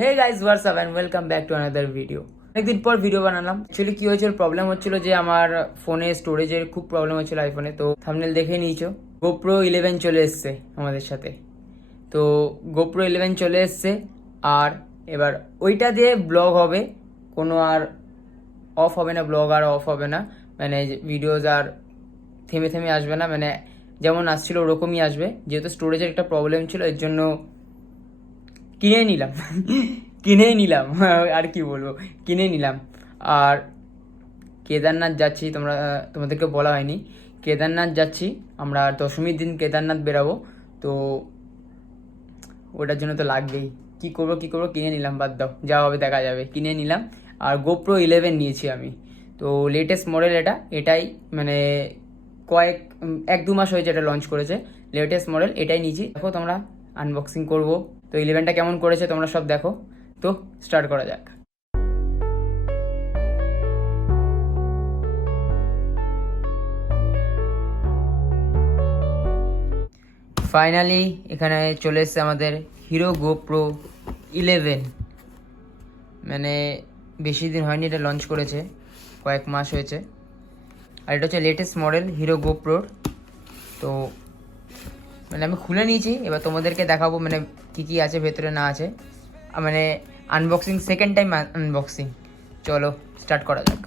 Hey guys what's up and welcome back to another video. অনেকদিন পর video বানালাম। Actually কি হয়েছিল, প্রবলেম হচ্ছিল যে আমার ফোনে স্টোরেজের খুব প্রবলেম হচ্ছিল আইফোনে। তো থাম্বনেল দেখে নিয়েছো, গোপ্রো 11 চলে এসছে আমাদের সাথে। তো গোপ্রো 11 চলে এসছে, আর এবার ওইটা দিয়ে ব্লগ হবে, কোনো আর অফ হবে না, ব্লগ আর অফ হবে না, মানে ভিডিওজ আর থেমে থেমে আসবে না, মানে যেমন আসছিল ওরকমই আসবে। যেহেতু স্টোরেজের একটা প্রবলেম ছিল, এর জন্য কিনে নিলাম কিনেই নিলাম আর কি বলবো, কিনে নিলাম। আর কেদারনাথ যাচ্ছি, তোমাদেরকে বলা হয়নি, কেদারনাথ যাচ্ছি আমরা, দশমীর দিন কেদারনাথ বেরাবো। তো ওটার জন্য তো লাগবেই, কি করবো কিনে নিলাম, বাদ দাও, যা হবে দেখা যাবে, কিনে নিলাম। আর গোপ্রো 11 নিয়েছি আমি, তো লেটেস্ট মডেল এটাই মানে এক দু মাস হয়েছে এটা লঞ্চ করেছে, লেটেস্ট মডেল এটাই নিয়েছি। দেখো তোমরা, আনবক্সিং করব। তো 11টা কেমন করেছে তোমরা সব দেখো। তো স্টার্ট করা যাক। ফাইনালি এখানে চলে এসছে আমাদের হিরো গোপ্রো 11। মানে বেশি দিন হয়নি, এটা লঞ্চ করেছে, কয়েক মাস হয়েছে। আর এটা হচ্ছে লেটেস্ট মডেল হিরো গোপ্রোর। তো মানে আমি খুলে নিয়েছি, এবার তোমাদেরকে দেখাবো মানে কী কী আছে ভেতরে না আছে, মানে আনবক্সিং, সেকেন্ড টাইম আনবক্সিং। চলো স্টার্ট করা যাক।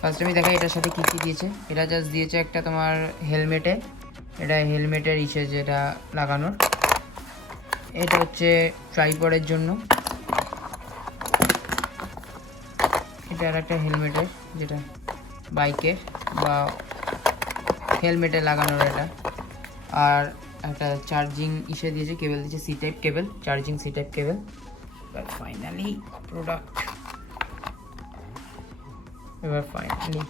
ফার্স্ট আমি দেখাই এটার সাথে কী কী দিয়েছে। এটা জাস্ট দিয়েছে একটা তোমার হেলমেটে, এটা হেলমেটের ইসে যেটা লাগানোর। এটা হচ্ছে ট্রাইপডের জন্য, এটা আর একটা হেলমেটের, যেটা বাইকের বা হেলমেটে লাগানোর এটা। আর একটা চার্জিং ইসে দিয়েছে, কেবল দিয়েছে, C type cable, charging C type cable. Finally product, এবার ফাইনালি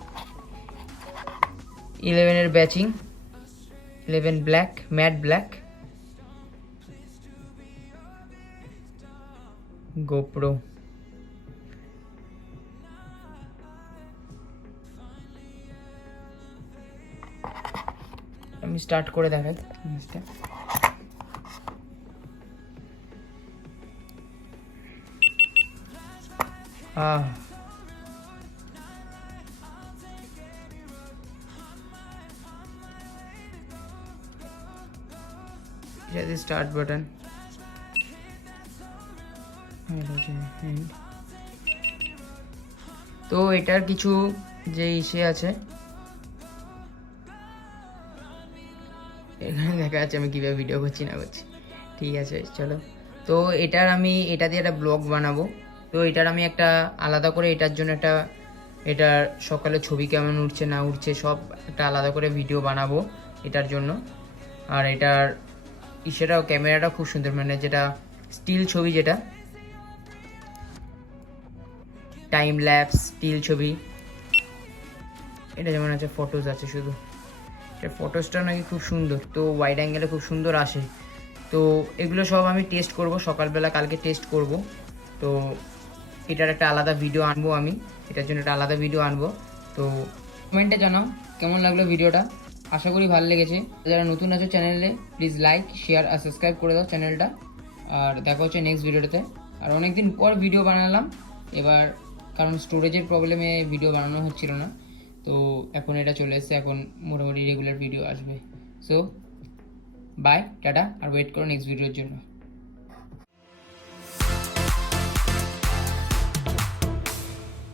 11-এর ব্যাচিং, 11 ব্ল্যাক, ম্যাট ব্ল্যাক, গোপ্রো। আমি স্টার্ট করে দেখাই জিনিসটা। এটা স্টার্ট বাটন, তো এটার কিছু যে ইসে আছে এখানে দেখা যাচ্ছে আমি কীভাবে ভিডিও করছি না করছি, ঠিক আছে চলো। তো এটা দিয়ে একটা ব্লগ বানাবো। তো এটার আমি একটা আলাদা করে, এটার জন্য এটার সকালে ছবি কেমন উঠছে না উঠছে সব একটা আলাদা করে ভিডিও বানাবো এটার জন্য। আর এটার ইসেটাও, ক্যামেরাটাও খুব সুন্দর, মানে যেটা স্টিল ছবি, যেটা টাইম ল্যাপস স্টিল ছবি, এটা যেমন আছে, ফটোজ আছে শুধু, এটা ফটোসটা নাকি খুব সুন্দর, তো ওয়াইড অ্যাঙ্গেলে খুব সুন্দর আসে। তো এগুলো সব আমি টেস্ট করব সকালবেলা, কালকে টেস্ট করব। তো এটার একটা আলাদা ভিডিও আনবো আমি, এটার জন্য একটা আলাদা ভিডিও আনবো। তো কমেন্টে জানাও কেমন লাগলো ভিডিওটা, আশা করি ভালো লেগেছে। যারা নতুন আছো চ্যানেলে, প্লিজ লাইক শেয়ার আর সাবস্ক্রাইব করে দাও চ্যানেলটা। আর দেখা হচ্ছে নেক্সট ভিডিওতে। আর অনেকদিন পর ভিডিও বানালাম এবার, কারণ স্টোরেজের প্রবলেমে ভিডিও বানানো হচ্ছিল না। তো এখন এটা চলে এসছে, এখন মোটামুটি রেগুলার ভিডিও আসবে। সো বাই, টাটা, আর ওয়েট করো নেক্সট ভিডিওর জন্য।